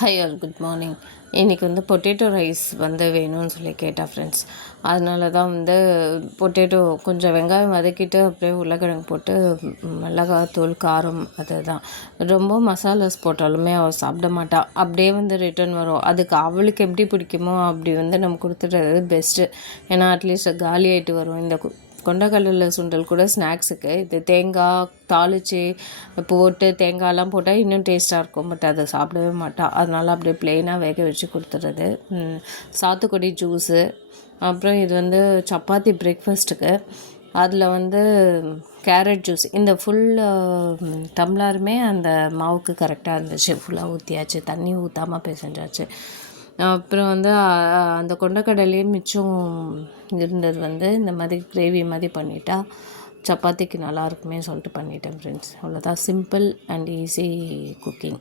Hi all good morning. இன்றைக்கி potato rice வேணும்னு சொல்லி கேட்டா ஃப்ரெண்ட்ஸ். அதனால தான் பொட்டேட்டோ கொஞ்சம் வெங்காயம் வதக்கிட்டு அப்படியே உருளைக்கிழங்கு போட்டு மிளகாத்தூள் காரம் அதுதான். ரொம்ப மசாலாஸ் போட்டாலுமே அவள் சாப்பிட மாட்டாள். அப்படியே ரிட்டர்ன் வரும். அதுக்கு அவளுக்கு எப்படி பிடிக்குமோ அப்படி நம்ம கொடுத்துட்றது பெஸ்ட்டு. ஏன்னா அட்லீஸ்ட் காலி ஆகிட்டு வரும். இந்த கொண்டக்கடலை சுண்டல் கூட ஸ்நாக்ஸுக்கு இது தேங்காய் தாளித்து போட்டு தேங்காயெல்லாம் போட்டால் இன்னும் டேஸ்ட்டாக இருக்கும். பட் அதை சாப்பிடவே மாட்டாள். அதனால் அப்படியே ப்ளெயினாக வேக வச்சு கொடுத்துறது. சாத்துக்குடி ஜூஸு, அப்புறம் இது சப்பாத்தி பிரேக்ஃபாஸ்ட்டுக்கு. அதில் கேரட் ஜூஸ். இந்த ஃபுல் டம்ளருமே அந்த மாவுக்கு கரெக்டாக இருந்துச்சு. ஃபுல்லாக ஊற்றியாச்சு, தண்ணி ஊற்றாமல் பிசைஞ்சாச்சு. அப்புறம் அந்த கொண்டக்கடலையே மிச்சம் இருந்தது இந்த மாதிரி கிரேவி மாதிரி பண்ணிட்டா சப்பாத்திக்கு நல்லாயிருக்குமே சொல்லிட்டு பண்ணிட்டேன் ஃப்ரெண்ட்ஸ். அவ்வளோதான், சிம்பிள் அண்ட் ஈஸி குக்கிங்.